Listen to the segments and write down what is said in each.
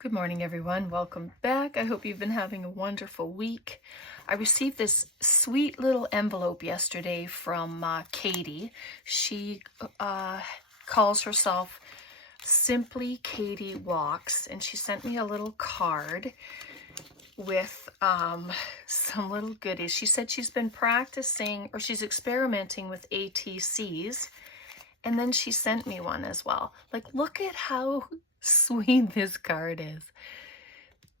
Good morning, everyone. Welcome back. I hope you've been having a wonderful week. I received this sweet little envelope yesterday from Katie. She calls herself Simply Katie Walks, and she sent me a little card with some little goodies. She said she's been practicing, or she's experimenting with ATCs, and then she sent me one as well. Like, look at how sweet this card is.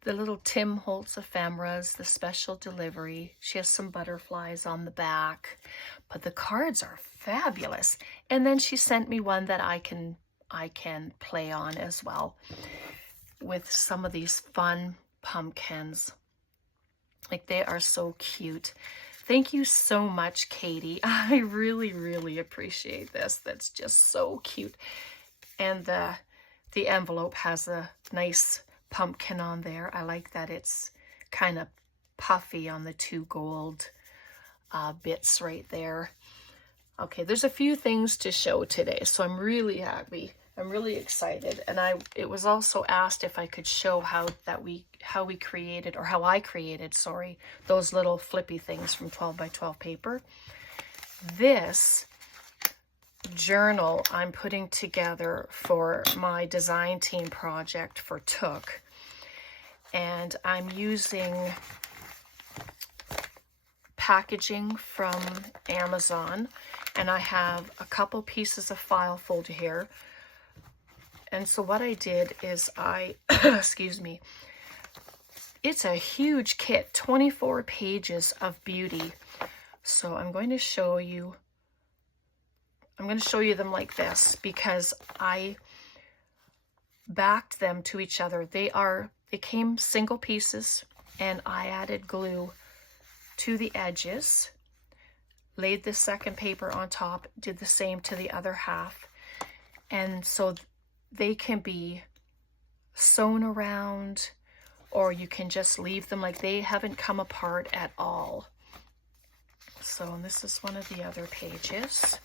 The little Tim Holtz ephemeras, the special delivery. She has some butterflies on the back, but the cards are fabulous. And then she sent me one that I can play on as well with some of these fun pumpkins. Like, they are so cute. Thank you so much, Katie. I really, really appreciate this. That's just so cute. And the envelope has a nice pumpkin on there. I like that it's kind of puffy on the two gold bits right there. Okay, there's a few things to show today, so I'm really happy. I'm really excited. And it was also asked if I could show how I created, sorry, those little flippy things from 12 by 12 paper. This journal I'm putting together for my design team project for Took, and I'm using packaging from Amazon, and I have a couple pieces of file folder here. And so what I did is excuse me, it's a huge kit, 24 pages of beauty. So I'm going to show you them like this because I backed them to each other. They came single pieces, and I added glue to the edges, laid the second paper on top, did the same to the other half. And so they can be sewn around, or you can just leave them like they haven't come apart at all. So this is one of the other pages.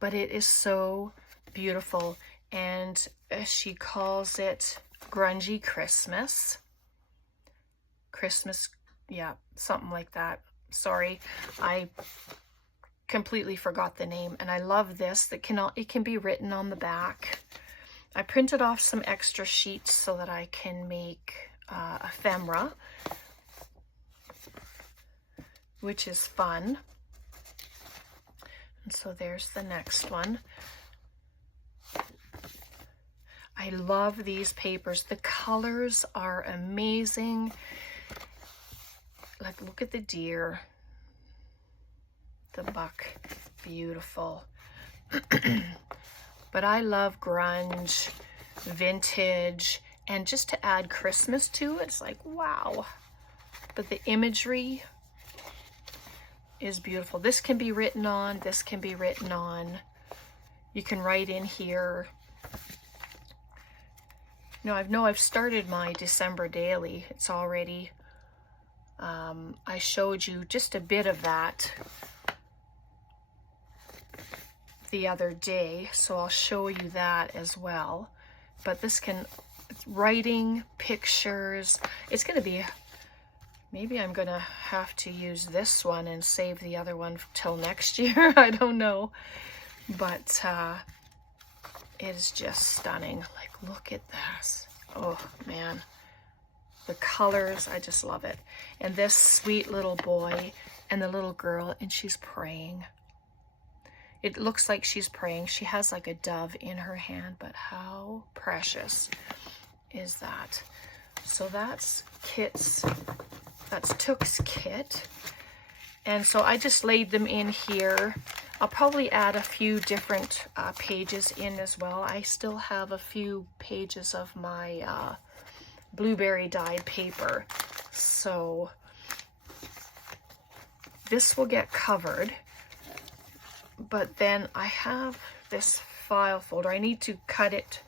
But it is so beautiful, and she calls it Grungy Christmas. Yeah, something like that. Sorry, I completely forgot the name, and I love this. It can be written on the back. I printed off some extra sheets so that I can make ephemera, which is fun. And so there's the next one. I love these papers. The colors are amazing. Like, look at the deer, the buck, beautiful. But I love grunge, vintage, and just to add Christmas to it, it's like, wow. But the imagery is beautiful. This can be written on, this can be written on. You can write in here. I've started my December daily. It's already, I showed you just a bit of that the other day, so I'll show you that as well. But this writing, pictures, it's going to be, maybe I'm going to have to use this one and save the other one till next year. I don't know. But it is just stunning. Like, look at this. Oh, man. The colors, I just love it. And this sweet little boy and the little girl, and she's praying. It looks like she's praying. She has like a dove in her hand, but how precious is that? So that's Took's kit. And so I just laid them in here. I'll probably add a few different pages in as well. I still have a few pages of my blueberry dyed paper. So this will get covered. But then I have this file folder. I need to cut it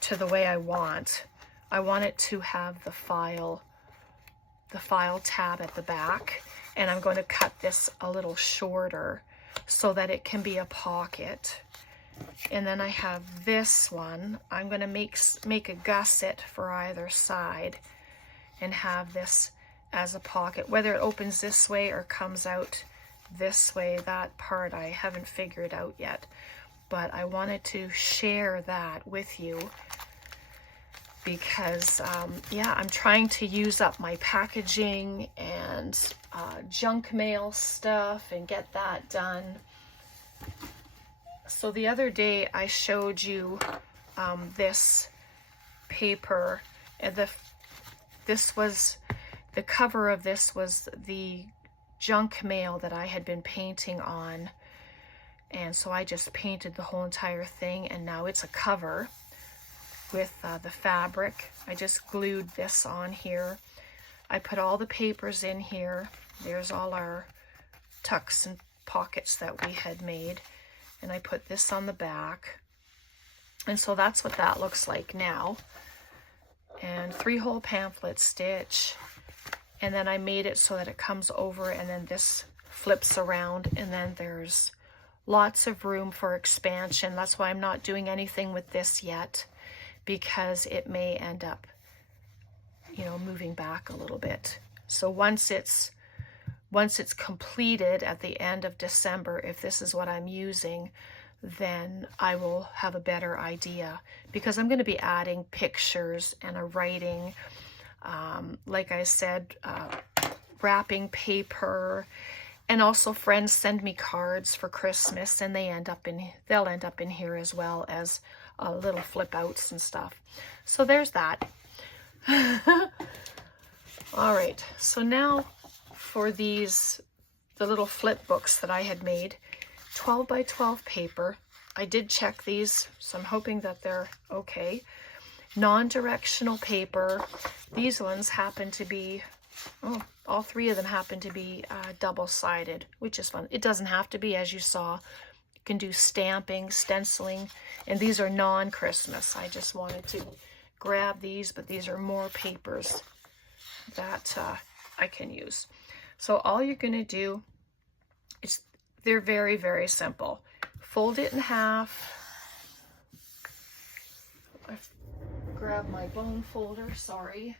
to the way I want. I want it to have the file tab at the back, and I'm going to cut this a little shorter so that it can be a pocket. And then I have this one. I'm going to make a gusset for either side and have this as a pocket. Whether it opens this way or comes out this way, that part I haven't figured out yet. But I wanted to share that with you because, yeah, I'm trying to use up my packaging and junk mail stuff and get that done. So the other day I showed you this paper, and the cover of this was the junk mail that I had been painting on, and so I just painted the whole entire thing, and now it's a cover with the fabric. I just glued this on here. I put all the papers in here. There's all our tucks and pockets that we had made, and I put this on the back, and so that's what that looks like now. And 3-hole pamphlet stitch, and then I made it so that it comes over, and then this flips around, and then there's lots of room for expansion. That's why I'm not doing anything with this yet, because it may end up, you know, moving back a little bit. So once it's completed at the end of December, if this is what I'm using, then I will have a better idea, because I'm going to be adding pictures and a writing, like I said, wrapping paper, and also friends send me cards for Christmas, and they'll end up in here as well as little flip outs and stuff. So there's that. All right, so now for the little flip books that I had made, 12 by 12 paper. I did check these, so I'm hoping that they're okay. Non-directional paper. These ones happen to be, all 3 of them happen to be double-sided, which is fun. It doesn't have to be, as you saw. You can do stamping, stenciling, and these are non-Christmas. I just wanted to grab these, but these are more papers that I can use. So all you're going to do is, they're very, very simple. Fold it in half. I grabbed my bone folder, sorry.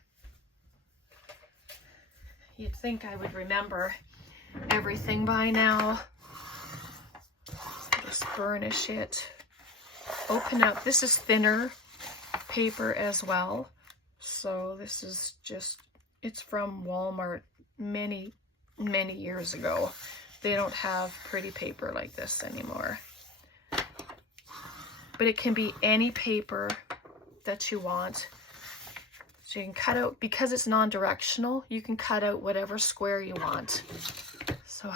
You'd think I would remember everything by now. Just burnish it. Open up. This is thinner paper as well. So this is just, it's from Walmart many, many years ago. They don't have pretty paper like this anymore. But it can be any paper that you want. So you can cut out, because it's non-directional, you can cut out whatever square you want. So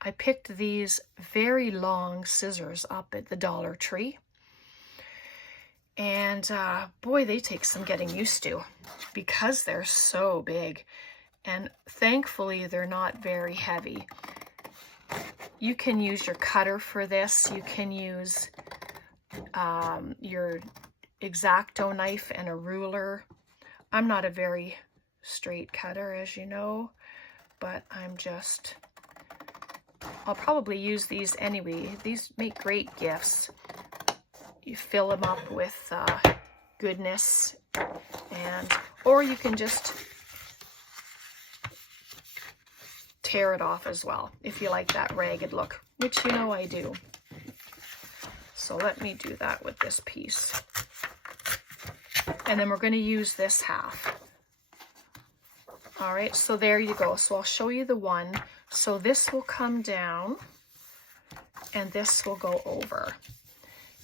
I picked these very long scissors up at the Dollar Tree. And boy, they take some getting used to, because they're so big. And thankfully, they're not very heavy. You can use your cutter for this. You can use your X-Acto knife and a ruler. I'm not a very straight cutter, as you know, but I'll probably use these anyway. These make great gifts. You fill them up with goodness, or you can just tear it off as well if you like that ragged look, which you know I do. So let me do that with this piece. And then we're going to use this half. All right, so there you go. So I'll show you the one. So this will come down and this will go over.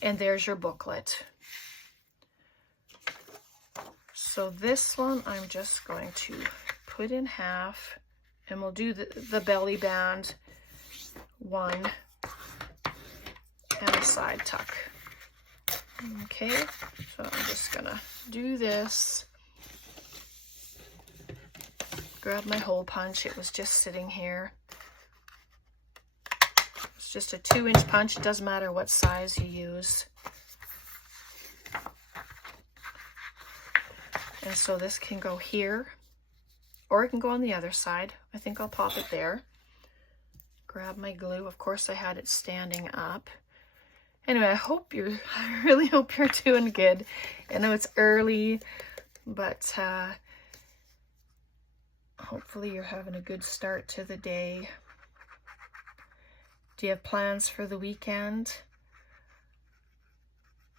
And there's your booklet. So this one I'm just going to put in half, and we'll do the belly band one and a side tuck. Okay, so I'm just gonna do this. Grab my hole punch. It was just sitting here. It's just a 2-inch punch. It doesn't matter what size you use. And so this can go here, or it can go on the other side. I think I'll pop it there. Grab my glue. Of course, I had it standing up. Anyway, I really hope you're doing good. I know it's early, but hopefully you're having a good start to the day. Do you have plans for the weekend?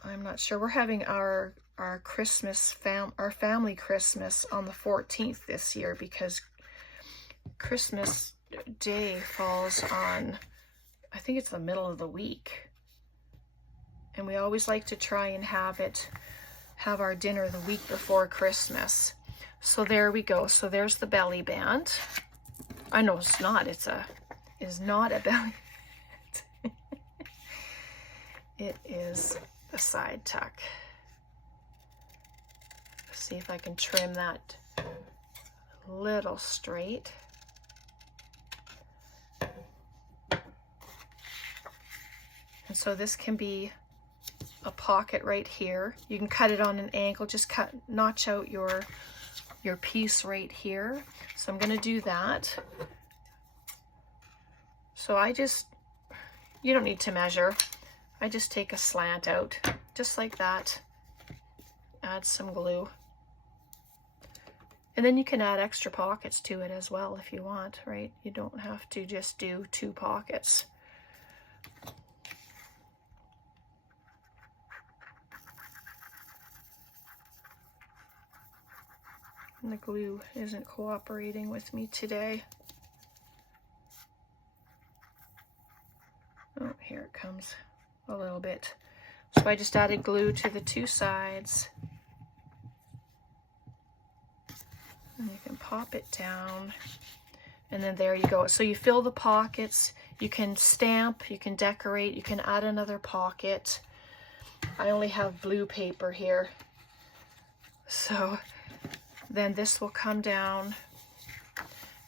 I'm not sure. We're having our family Christmas on the 14th this year because Christmas Day falls on, I think it's the middle of the week. And we always like to try and have our dinner the week before Christmas. So there we go. So there's the belly band. I know it's not. It is not a belly band. It is a side tuck. See if I can trim that a little straight. And so this can be a pocket right here. You can cut it on an angle, just notch out your piece right here. So I'm going to do that. So you don't need to measure. I just take a slant out, just like that. Add some glue. And then you can add extra pockets to it as well if you want, right? You don't have to just do 2 pockets. And the glue isn't cooperating with me today. Oh, here it comes a little bit. So I just added glue to the 2 sides. And you can pop it down. And then there you go. So you fill the pockets. You can stamp, you can decorate, you can add another pocket. I only have blue paper here. So then this will come down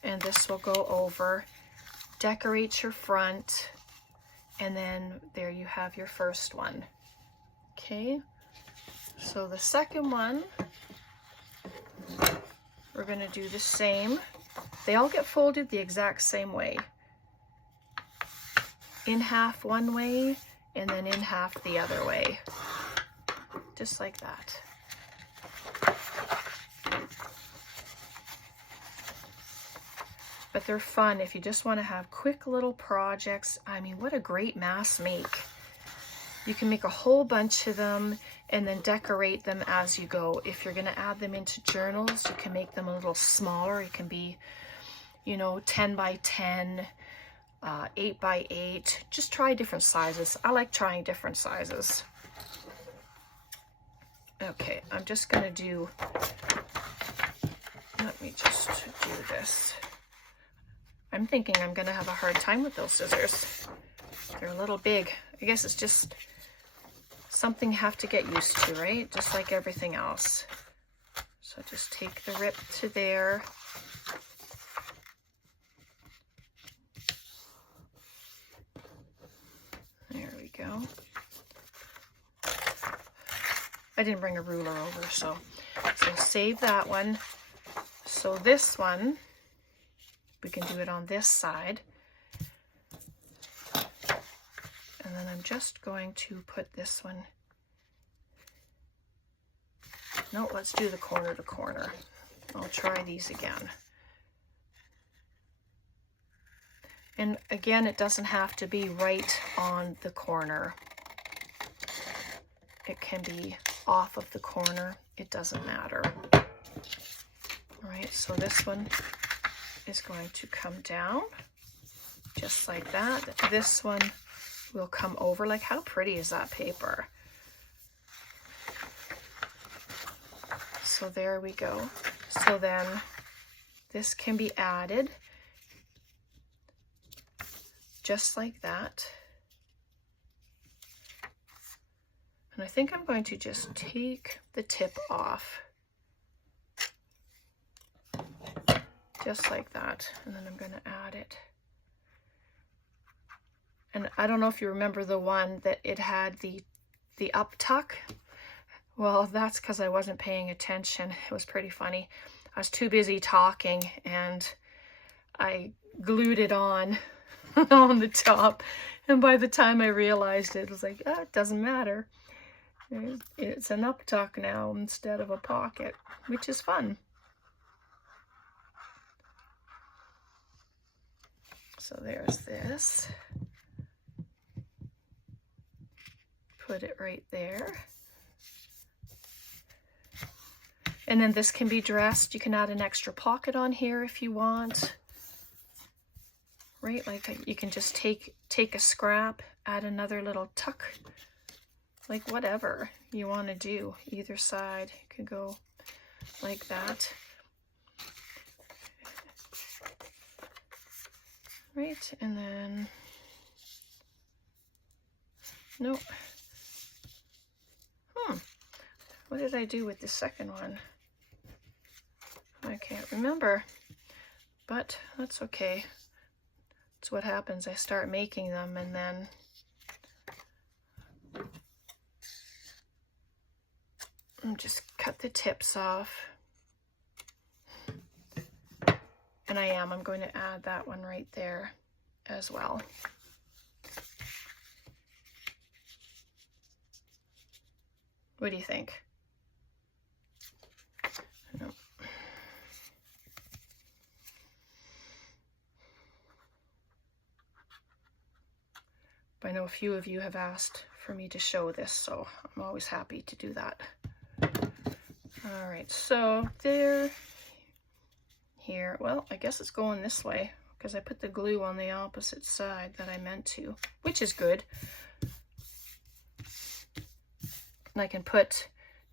and this will go over. Decorate your front, and then there you have your first one. Okay, so the second one, we're going to do the same. They all get folded the exact same way. In half one way, and then in half the other way. Just like that. But they're fun if you just want to have quick little projects. I mean, what a great mass make. You can make a whole bunch of them and then decorate them as you go. If you're going to add them into journals, you can make them a little smaller. It can be, 10 by 10, 8 by 8. Just try different sizes. I like trying different sizes. Okay, I'm just going to let me just do this. I'm thinking I'm going to have a hard time with those scissors. They're a little big. I guess it's just something you have to get used to, right? Just like everything else. So just take the rip to there. There we go. I didn't bring a ruler over, so save that one. So this one, we can do it on this side. And then I'm just going to put this one. No, let's do the corner to corner. I'll try these again. And again, it doesn't have to be right on the corner. It can be off of the corner. It doesn't matter. All right, so this one is going to come down just like that. This one will come over. Like, how pretty is that paper? So there we go. So then this can be added just like that. And I think I'm going to just take the tip off. Just like that. And then I'm going to add it. And I don't know if you remember the one that it had the up tuck. Well, that's because I wasn't paying attention. It was pretty funny. I was too busy talking and I glued it on on the top. And by the time I realized it, it was like, oh, it doesn't matter. It's an up tuck now instead of a pocket, which is fun. So there's this. Put it right there. And then this can be dressed. You can add an extra pocket on here if you want. Right, like you can just take a scrap, add another little tuck, like whatever you want to do. Either side could go like that. Right, and then, nope. What did I do with the second one? I can't remember, but that's okay. It's what happens. I start making them and then just cut the tips off. And I'm going to add that one right there as well. What do you think? I know a few of you have asked for me to show this, so I'm always happy to do that. All right, so there, here, well, I guess it's going this way because I put the glue on the opposite side that I meant to, which is good. And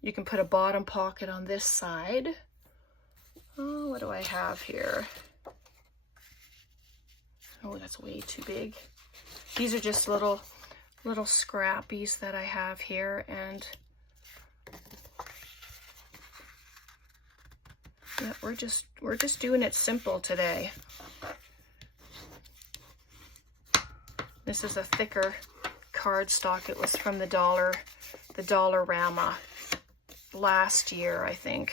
you can put a bottom pocket on this side. Oh, what do I have here? Oh, that's way too big. These are just little scrappies that I have here, and yeah, we're just doing it simple today. This is a thicker cardstock. It was from the Dollarama last year, I think.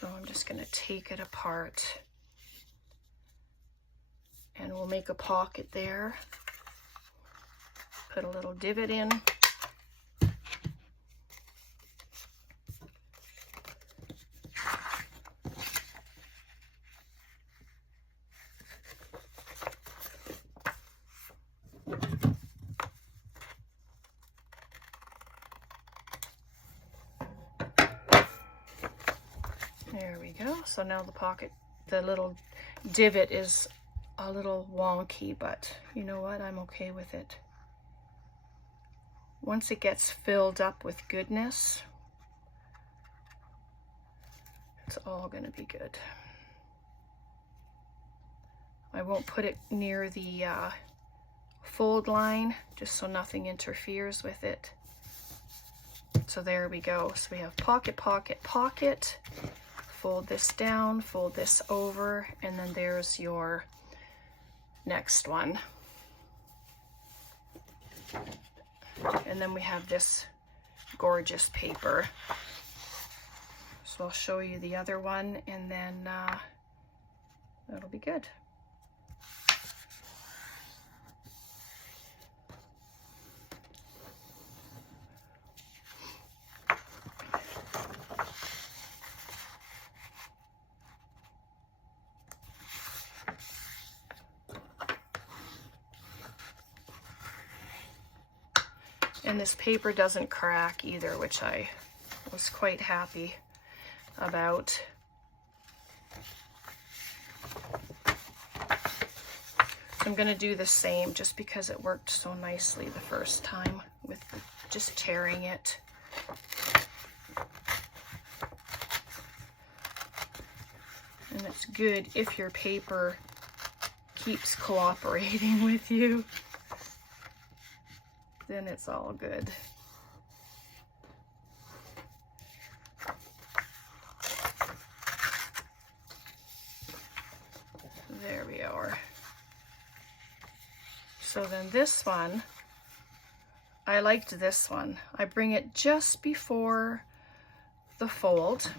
So I'm just going to take it apart. And we'll make a pocket there. Put a little divot in. There we go. So now the little divot is a little wonky, but you know what? I'm okay with it. Once it gets filled up with goodness, it's all going to be good. I won't put it near the fold line, just so nothing interferes with it. So there we go. So we have pocket, pocket, pocket. Fold this down, fold this over, and then there's your next one. And then we have this gorgeous paper. So I'll show you the other one, and then that'll be good. And this paper doesn't crack either, which I was quite happy about. I'm going to do the same just because it worked so nicely the first time with just tearing it. And it's good if your paper keeps cooperating with you. Then it's all good. There we are. So then this one, I liked this one. I bring it just before the fold.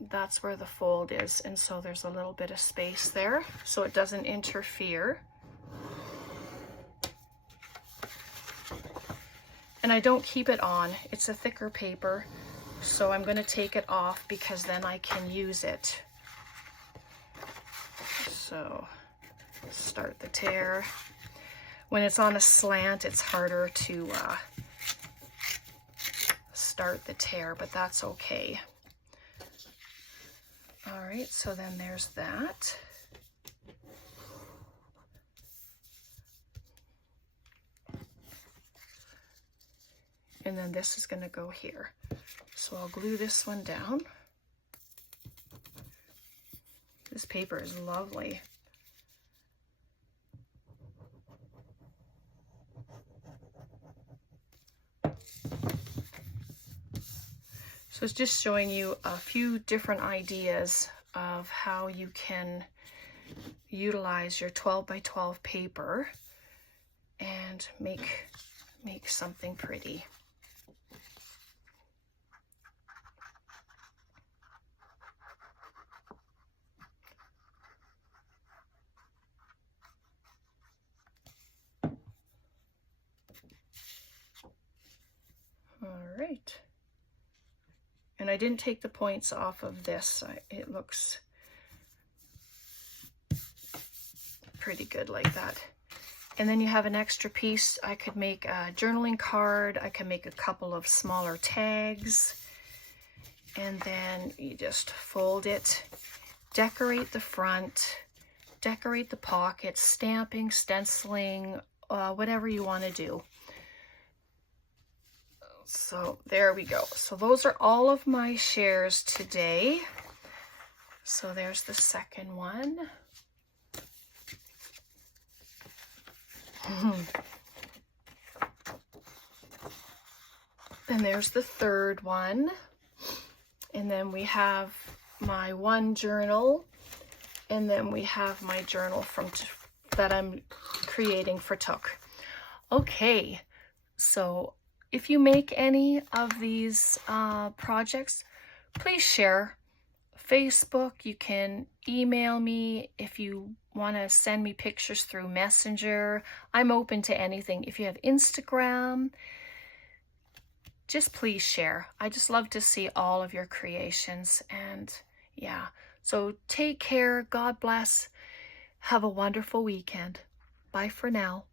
that's where the fold is, and so there's a little bit of space there so it doesn't interfere. And I don't keep it on. It's a thicker paper, so I'm going to take it off because then I can use it. So start the tear. When it's on a slant, it's harder to start the tear, but that's okay. All right, so then there's that. And then this is going to go here. So I'll glue this one down. This paper is lovely. So it's just showing you a few different ideas of how you can utilize your 12 by 12 paper and make something pretty. All right. And I didn't take the points off of this. It looks pretty good like that. And then you have an extra piece. I could make a journaling card. I can make a couple of smaller tags. And then you just fold it, decorate the front, decorate the pockets, stamping, stenciling, whatever you want to do. So there we go. So those are all of my shares today. So there's the second one. And there's the third one. And then we have my one journal. And then we have my journal that I'm creating for Took. Okay, so if you make any of these projects, please share. Facebook, you can email me if you want to send me pictures through Messenger. I'm open to anything. If you have Instagram, just please share. I just love to see all of your creations. And yeah, so take care. God bless. Have a wonderful weekend. Bye for now.